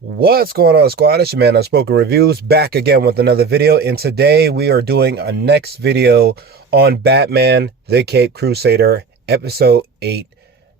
What's going on, squad? It's your man Unspoken Reviews, back again with another video, and today we are doing a next video on Batman the Caped Crusader episode 8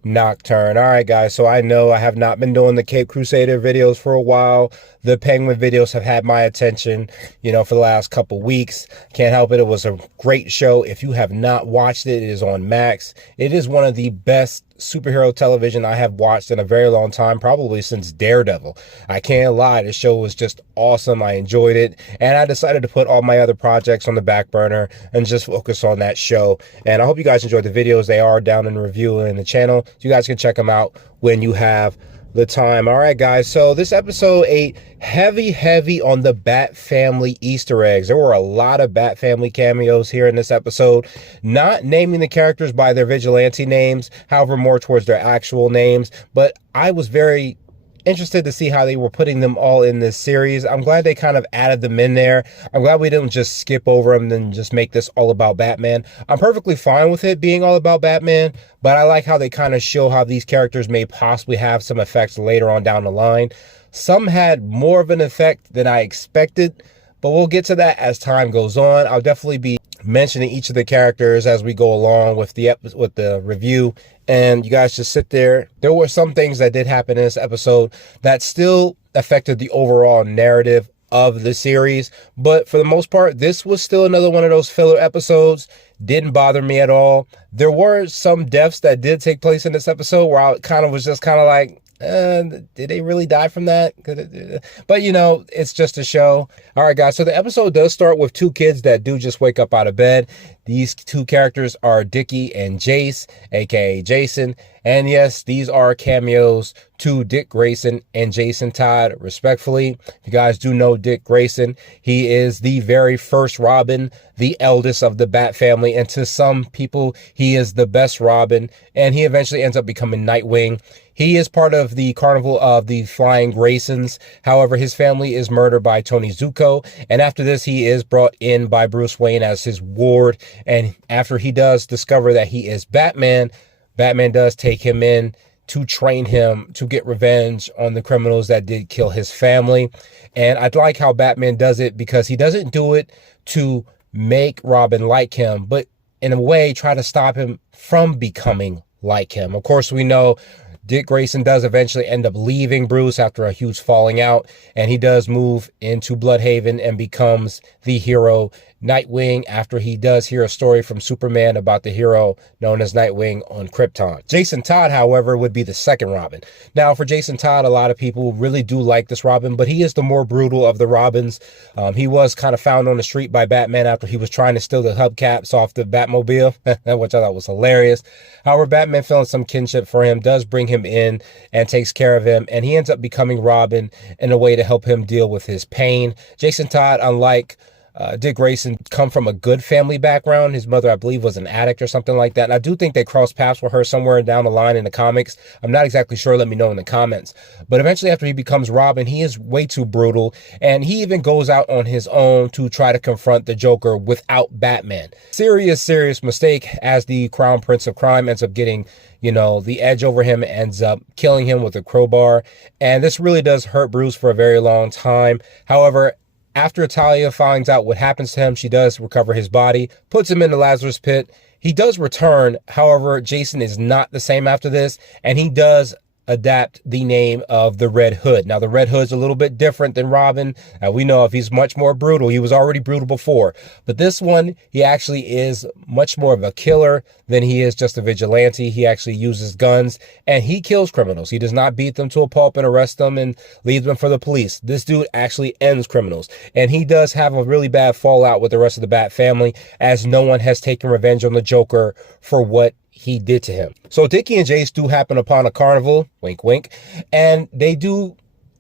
Nocturne. Alright guys, so I know I have not been doing the Caped Crusader videos for a while. The Penguin videos have had my attention, for the last couple weeks. Can't help it. It was a great show. If you have not watched it, it is on Max. It is one of the best superhero television I have watched in a very long time, probably since Daredevil. I can't lie, the show was just awesome. I enjoyed it, and I decided to put all my other projects on the back burner and just focus on that show. And I hope you guys enjoyed the videos. They are down in the review in the channel, so you guys can check them out when you have the time. All right guys, so this episode 8, heavy on the Bat Family Easter eggs. There were a lot of Bat Family cameos here in this episode, not naming the characters by their vigilante names, however more towards their actual names, but I was very interested to see how they were putting them all in this series. I'm glad they kind of added them in there. I'm glad we didn't just skip over them and just make this all about Batman. I'm perfectly fine with it being all about Batman, but I like how they kind of show how these characters may possibly have some effects later on down the line. Some had more of an effect than I expected, but we'll get to that as time goes on. I'll definitely be mentioning each of the characters as we go along with the review, and you guys just sit there. There were some things that did happen in this episode that still affected the overall narrative of the series, but for the most part, this was still another one of those filler episodes. Didn't bother me at all. There were some deaths that did take place in this episode where I kind of was just kind of like, did they really die from that? But it's just a show. All right guys, so the episode does start with two kids that do just wake up out of bed. These two characters are Dickie and Jace, aka Jason, and yes, these are cameos to Dick Grayson and Jason Todd respectfully. You guys do know Dick Grayson. He is the very first Robin, the eldest of the Bat family, and to some people he is the best Robin, and he eventually ends up becoming Nightwing. He is part of the carnival of the Flying Graysons. However, his family is murdered by Tony Zuko, and after this he is brought in by Bruce Wayne as his ward, and after he does discover that he is Batman, Batman does take him in to train him to get revenge on the criminals that did kill his family. And I like how Batman does it because he doesn't do it to make Robin like him, but in a way try to stop him from becoming like him. Of course, we know Dick Grayson does eventually end up leaving Bruce after a huge falling out, and he does move into Bloodhaven and becomes the hero Nightwing after he does hear a story from Superman about the hero known as Nightwing on Krypton. Jason Todd, however, would be the second Robin. Now, for Jason Todd, a lot of people really do like this Robin, but he is the more brutal of the Robins. He was kind of found on the street by Batman after he was trying to steal the hubcaps off the Batmobile, which I thought was hilarious. However, Batman, feeling some kinship for him, does bring him in and takes care of him, and he ends up becoming Robin in a way to help him deal with his pain. Jason Todd, unlike Dick Grayson, come from a good family background. His mother, I believe, was an addict or something like that. And I do think they crossed paths with her somewhere down the line in the comics. I'm not exactly sure. Let me know in the comments. But eventually, after he becomes Robin, he is way too brutal. And he even goes out on his own to try to confront the Joker without Batman. Serious mistake, as the Crown Prince of Crime ends up getting, the edge over him, ends up killing him with a crowbar. And this really does hurt Bruce for a very long time. However, after Talia finds out what happens to him, she does recover his body, puts him in the Lazarus pit. He does return. However, Jason is not the same after this, and he does adapt the name of the Red Hood. Now, the Red Hood's a little bit different than Robin. We know if he's much more brutal. He was already brutal before. But this one, he actually is much more of a killer than he is just a vigilante. He actually uses guns, and he kills criminals. He does not beat them to a pulp and arrest them and leave them for the police. This dude actually ends criminals. And he does have a really bad fallout with the rest of the Bat family, as no one has taken revenge on the Joker for what he did to him. So Dickie and Jace do happen upon a carnival, wink wink, and they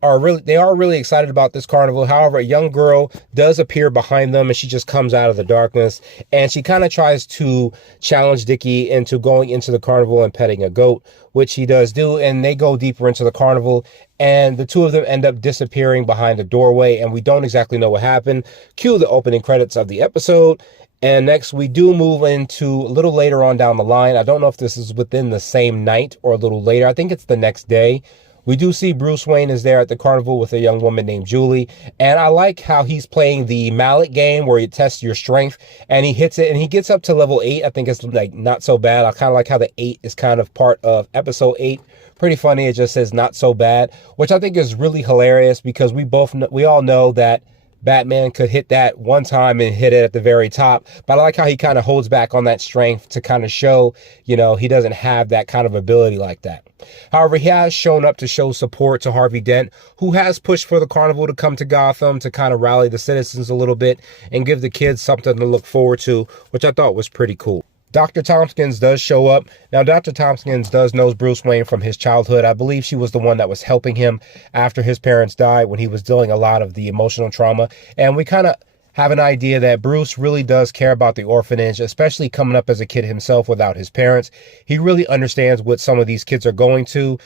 are really excited about this carnival. However, a young girl does appear behind them, and she just comes out of the darkness, and she kind of tries to challenge Dickie into going into the carnival and petting a goat, which he does do, and they go deeper into the carnival, and the two of them end up disappearing behind a doorway, and we don't exactly know what happened. Cue the opening credits of the episode. And next, we do move into a little later on down the line. I don't know if this is within the same night or a little later. I think it's the next day, We do see Bruce Wayne is there at the carnival with a young woman named Julie. And I like how he's playing the mallet game where you test your strength and he hits it and he gets up to level 8. I think it's like not so bad. I kind of like how the 8 is kind of part of episode 8. Pretty funny. It just says not so bad, which I think is really hilarious because we all know that Batman could hit that one time and hit it at the very top. But I like how he kind of holds back on that strength to kind of show, you know, he doesn't have that kind of ability like that. However, he has shown up to show support to Harvey Dent, who has pushed for the carnival to come to Gotham to kind of rally the citizens a little bit and give the kids something to look forward to, which I thought was pretty cool. Dr. Tompkins does show up. Now, Dr. Tompkins does know Bruce Wayne from his childhood. I believe she was the one that was helping him after his parents died when he was dealing a lot of the emotional trauma. And we kind of have an idea that Bruce really does care about the orphanage, especially coming up as a kid himself without his parents. He really understands what some of these kids are going through,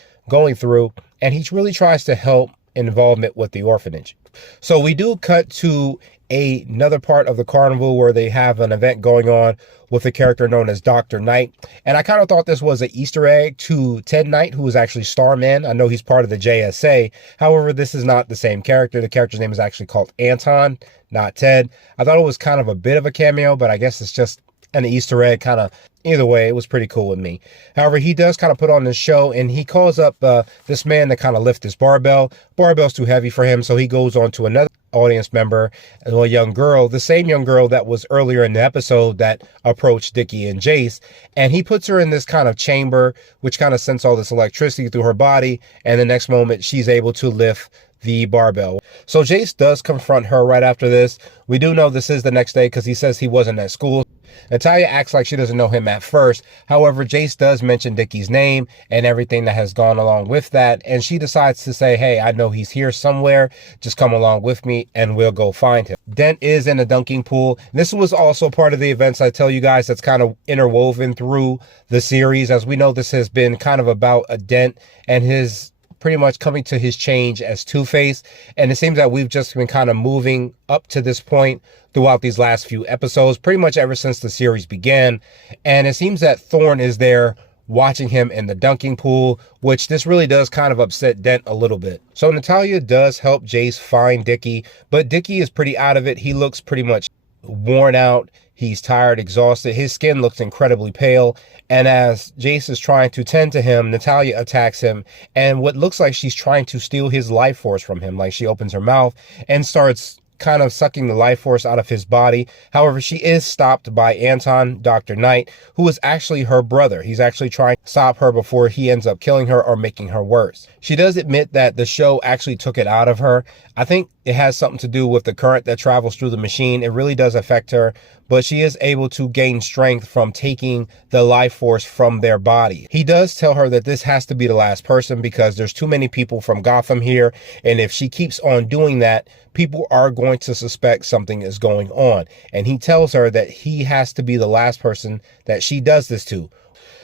and he really tries to help involvement with the orphanage. So we do cut to another part of the carnival where they have an event going on with a character known as Dr. Knight. And I kind of thought this was an Easter egg to Ted Knight, who is actually Starman. I know he's part of the JSA. However, this is not the same character. The character's name is actually called Anton, not Ted. I thought it was kind of a bit of a cameo, but I guess it's just an Easter egg kind of. Either way, it was pretty cool with me. However, he does kind of put on this show and he calls up this man to kind of lift this barbell. Barbell's too heavy for him, so he goes on to another audience member, a young girl, the same young girl that was earlier in the episode that approached Dickie and Jace, and he puts her in this kind of chamber which kind of sends all this electricity through her body, and the next moment she's able to lift the barbell. So Jace does confront her right after this. We do know this is the next day because he says he wasn't at school. Natalia acts like she doesn't know him at first. However, Jace does mention Dickie's name and everything that has gone along with that. And she decides to say, hey, I know he's here somewhere. Just come along with me and we'll go find him. Dent is in a dunking pool. This was also part of the events I tell you guys that's kind of interwoven through the series. As we know, this has been kind of about a Dent and his pretty much coming to his change as Two-Face. And it seems that we've just been kind of moving up to this point throughout these last few episodes, pretty much ever since the series began. And it seems that Thorne is there watching him in the dunking pool, which this really does kind of upset Dent a little bit. So Natalia does help Jace find Dickie, but Dickie is pretty out of it. He looks pretty much worn out. He's tired, exhausted. His skin looks incredibly pale. And as Jace is trying to tend to him, Natalia attacks him. And what looks like she's trying to steal his life force from him. Like she opens her mouth and starts kind of sucking the life force out of his body. However, she is stopped by Anton, Dr. Knight, who is actually her brother. He's actually trying to stop her before he ends up killing her or making her worse. She does admit that the show actually took it out of her. I think it has something to do with the current that travels through the machine. It really does affect her, but she is able to gain strength from taking the life force from their body. He does tell her that this has to be the last person because there's too many people from Gotham here. And if she keeps on doing that, people are going to suspect something is going on. And he tells her that he has to be the last person that she does this to.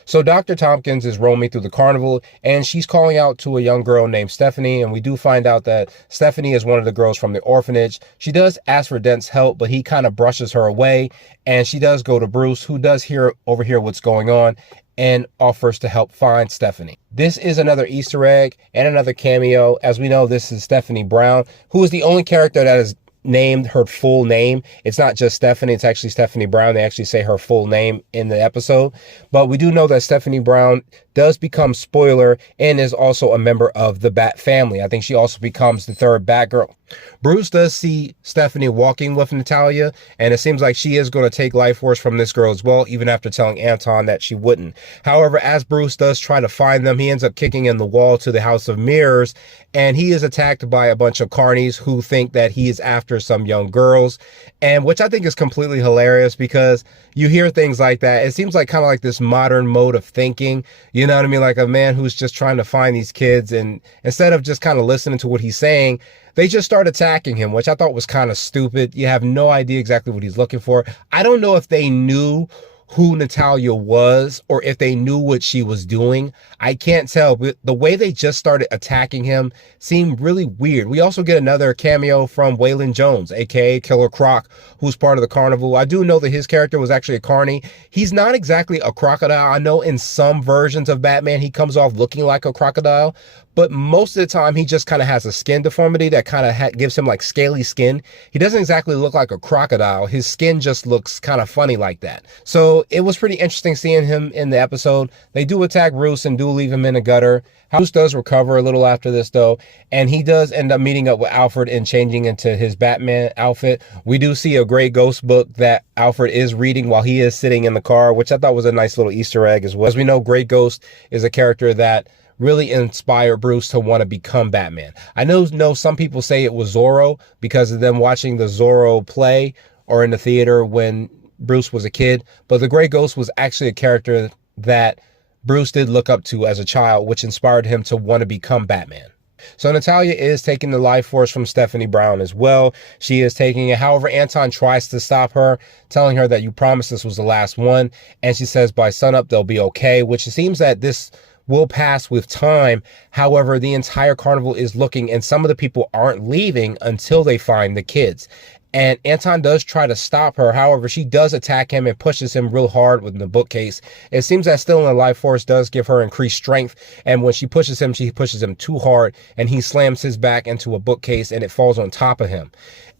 So Dr. Tompkins is roaming through the carnival and she's calling out to a young girl named Stephanie. And we do find out that Stephanie is one of the girls from the orphanage. She does ask for Dent's help, but he kind of brushes her away. And she does go to Bruce, who does overhear what's going on and offers to help find Stephanie. This is another Easter egg and another cameo. As we know, this is Stephanie Brown, who is the only character that is named her full name. It's not just Stephanie, it's actually Stephanie Brown. They actually say her full name in the episode. But we do know that Stephanie Brown does become Spoiler and is also a member of the Bat family. I think she also becomes the third Batgirl. Bruce does see Stephanie walking with Natalia, and it seems like she is going to take life force from this girl as well, even after telling Anton that she wouldn't. However, as Bruce does try to find them, he ends up kicking in the wall to the House of Mirrors, and he is attacked by a bunch of carnies who think that he is after some young girls, and which I think is completely hilarious because you hear things like that. It seems like kind of like this modern mode of thinking, you know what I mean? Like a man who's just trying to find these kids, and instead of just kind of listening to what he's saying, they just start attacking him, which I thought was kind of stupid. You have no idea exactly what he's looking for. I don't know if they knew who Natalia was or if they knew what she was doing. I can't tell, but the way they just started attacking him seemed really weird. We also get another cameo from Waylon Jones, aka Killer Croc, who's part of the carnival. I do know that his character was actually a carny. He's not exactly a crocodile. I know in some versions of Batman he comes off looking like a crocodile, but most of the time he just kind of has a skin deformity that kind of gives him like scaly skin. He doesn't exactly look like a crocodile. His skin just looks kind of funny like that. So it was pretty interesting seeing him in the episode. They do attack Bruce and do leave him in a gutter. Bruce does recover a little after this though, and he does end up meeting up with Alfred and changing into his Batman outfit. We do see a Gray Ghost book that Alfred is reading while he is sitting in the car, which I thought was a nice little Easter egg as well. As we know, Gray Ghost is a character that really inspired Bruce to want to become Batman. I know some people say it was Zorro because of them watching the Zorro play or in the theater when Bruce was a kid, but the Gray Ghost was actually a character that Bruce did look up to as a child, which inspired him to want to become Batman. So Natalya is taking the life force from Stephanie Brown as well. She is taking it. However, Anton tries to stop her, telling her that you promised this was the last one. And she says by sunup, they'll be okay, which it seems that this will pass with time. However, the entire carnival is looking and some of the people aren't leaving until they find the kids. And Anton does try to stop her. However, she does attack him and pushes him real hard with the bookcase. It seems that still in the life force does give her increased strength. And when she pushes him too hard and he slams his back into a bookcase and it falls on top of him.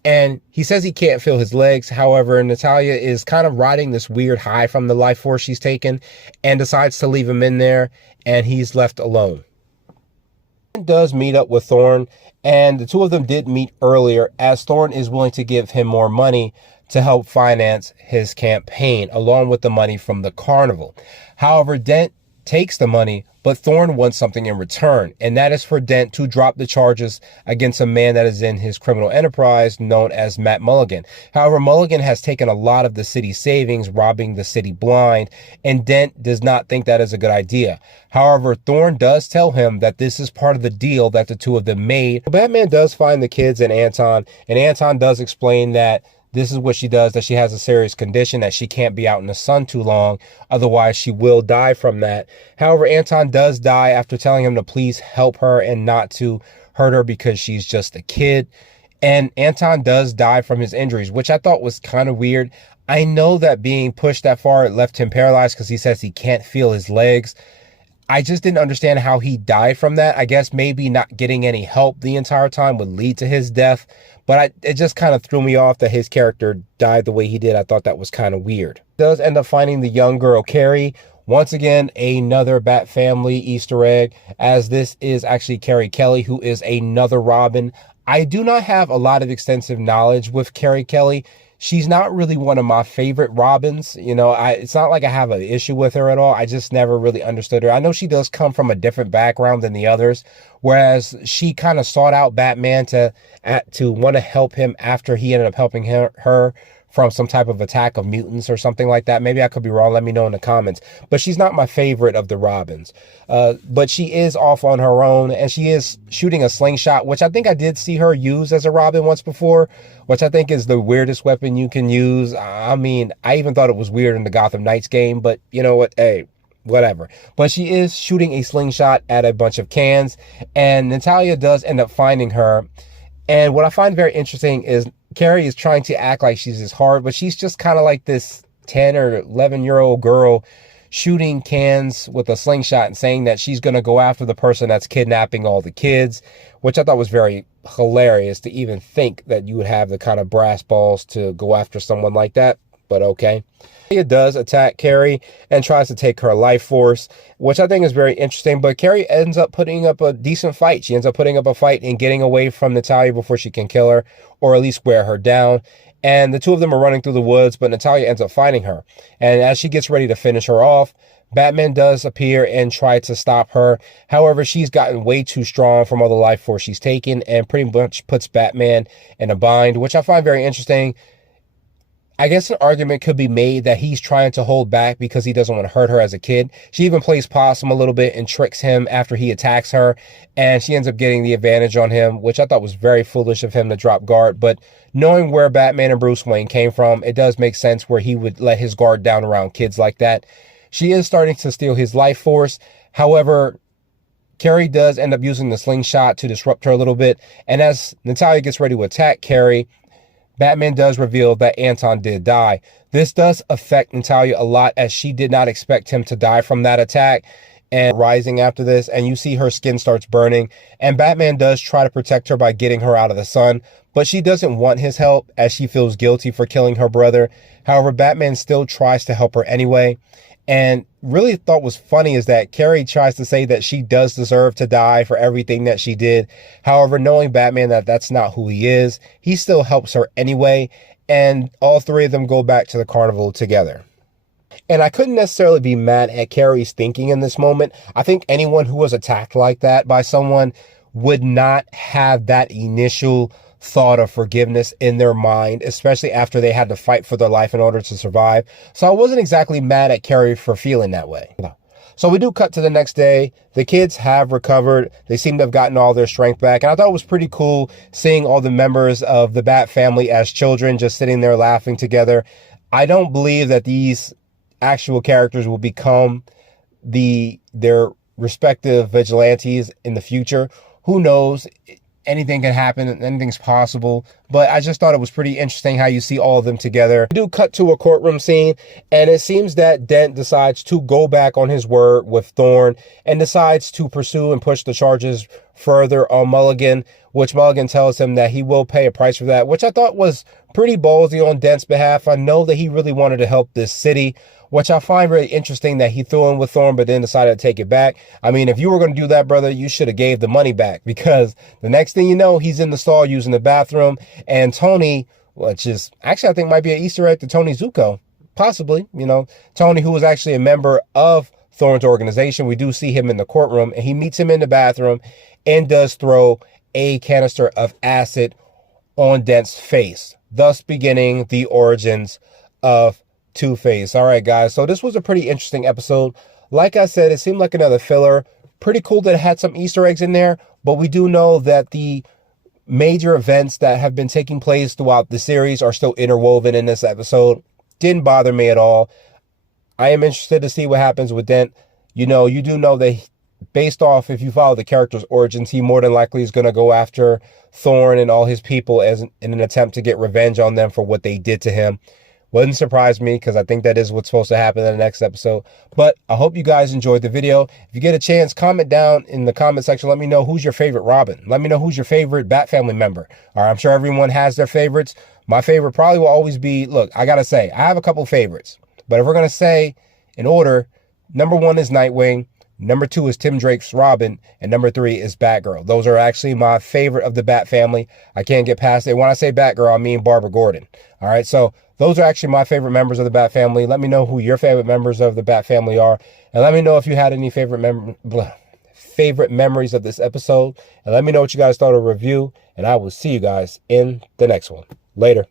And he says he can't feel his legs. However, Natalya is kind of riding this weird high from the life force she's taken and decides to leave him in there, and he's left alone. He does meet up with Thorne, and the two of them did meet earlier, as Thorne is willing to give him more money to help finance his campaign, along with the money from the carnival. However, Dent takes the money, but Thorne wants something in return, and that is for Dent to drop the charges against a man that is in his criminal enterprise known as Matt Mulligan. However, Mulligan has taken a lot of the city's savings, robbing the city blind, and Dent does not think that is a good idea. However, Thorne does tell him that this is part of the deal that the two of them made. Batman does find the kids and Anton does explain that this is what she does, that she has a serious condition, that she can't be out in the sun too long, otherwise she will die from that. However, Anton does die after telling him to please help her and not to hurt her because she's just a kid. And Anton does die from his injuries, which I thought was kind of weird. I know that being pushed that far, it left him paralyzed because he says he can't feel his legs. I just didn't understand how he died from that. I guess maybe not getting any help the entire time would lead to his death. But it just kind of threw me off that his character died the way he did. I thought that was kind of weird. He does end up finding the young girl, Carrie. Once again, another Bat Family Easter egg, as this is actually Carrie Kelly, who is another Robin. I do not have a lot of extensive knowledge with Carrie Kelly. She's not really one of my favorite Robins. You know, it's not like I have an issue with her at all. I just never really understood her. I know she does come from a different background than the others, whereas she kind of sought out Batman to want to help him after he ended up helping her from some type of attack of mutants or something like that. Maybe I could be wrong. Let me know in the comments. But she's not my favorite of the Robins. But she is off on her own, and she is shooting a slingshot, which I think I did see her use as a Robin once before, which I think is the weirdest weapon you can use. I mean, I even thought it was weird in the Gotham Knights game, but you know what? Hey, whatever. But she is shooting a slingshot at a bunch of cans, and Natalya does end up finding her. And what I find very interesting is Carrie is trying to act like she's this hard, but she's just kind of like this 10 or 11-year-old girl shooting cans with a slingshot and saying that she's going to go after the person that's kidnapping all the kids, which I thought was very hilarious to even think that you would have the kind of brass balls to go after someone like that. But okay. It does attack Carrie and tries to take her life force, which I think is very interesting. But Carrie ends up putting up a decent fight. She ends up putting up a fight and getting away from Natalya before she can kill her, or at least wear her down. And the two of them are running through the woods, but Natalya ends up fighting her. And as she gets ready to finish her off, Batman does appear and try to stop her. However, she's gotten way too strong from all the life force she's taken and pretty much puts Batman in a bind, which I find very interesting. I guess an argument could be made that he's trying to hold back because he doesn't want to hurt her as a kid. She even plays possum a little bit and tricks him after he attacks her, and she ends up getting the advantage on him, which I thought was very foolish of him to drop guard. But knowing where Batman and Bruce Wayne came from, it does make sense where he would let his guard down around kids like that. She is starting to steal his life force. However, Carrie does end up using the slingshot to disrupt her a little bit, and as Natalya gets ready to attack Carrie, Batman does reveal that Anton did die. This does affect Natalya a lot, as she did not expect him to die from that attack. and rising after this, and you see her skin starts burning, and Batman does try to protect her by getting her out of the sun, but she doesn't want his help as she feels guilty for killing her brother. However, Batman still tries to help her anyway. And really thought was funny is that Carrie tries to say that she does deserve to die for everything that she did. However, knowing Batman that that's not who he is, he still helps her anyway. And all three of them go back to the carnival together. And I couldn't necessarily be mad at Carrie's thinking in this moment. I think anyone who was attacked like that by someone would not have that initial thought of forgiveness in their mind, especially after they had to fight for their life in order to survive. So I wasn't exactly mad at Carrie for feeling that way. So we do cut to the next day. The kids have recovered. They seem to have gotten all their strength back. And I thought it was pretty cool seeing all the members of the Bat family as children just sitting there laughing together. I don't believe that these actual characters will become their respective vigilantes in the future. Who knows? Anything can happen. Anything's possible. But I just thought it was pretty interesting how you see all of them together. We do cut to a courtroom scene, and it seems that Dent decides to go back on his word with Thorne and decides to pursue and push the charges further on Mulligan, which Mulligan tells him that he will pay a price for that, which I thought was pretty ballsy on Dent's behalf. I know that he really wanted to help this city, which I find very interesting that he threw in with Thorne, but then decided to take it back. I mean, if you were going to do that, brother, you should have gave the money back, because the next thing you know, he's in the stall using the bathroom, and Tony, which is actually, I think might be an Easter egg to Tony Zuko, possibly, you know, Tony, who was actually a member of Thorne's organization. We do see him in the courtroom, and he meets him in the bathroom and does throw a canister of acid on Dent's face, thus beginning the origins of Two-Face. All right, guys, so this was a pretty interesting episode. Like I said, it seemed like another filler. Pretty cool that it had some Easter eggs in there, but we do know that the major events that have been taking place throughout the series are still interwoven in this episode. Didn't bother me at all. I am interested to see what happens with Dent. You know, you do know that based off, if you follow the character's origins, he more than likely is going to go after Thorne and all his people as in an attempt to get revenge on them for what they did to him. Wouldn't surprise me, because I think that is what's supposed to happen in the next episode. But I hope you guys enjoyed the video. If you get a chance, comment down in the comment section. Let me know who's your favorite Robin. Let me know who's your favorite Bat family member. All right, I'm sure everyone has their favorites. My favorite probably will always be, look, I got to say, I have a couple favorites. But if we're going to say in order, number 1 is Nightwing. Number 2 is Tim Drake's Robin. And number 3 is Batgirl. Those are actually my favorite of the Bat family. I can't get past it. When I say Batgirl, I mean Barbara Gordon. All right, so those are actually my favorite members of the Bat family. Let me know who your favorite members of the Bat family are. And let me know if you had any favorite memories of this episode. And let me know what you guys thought of the review. And I will see you guys in the next one. Later.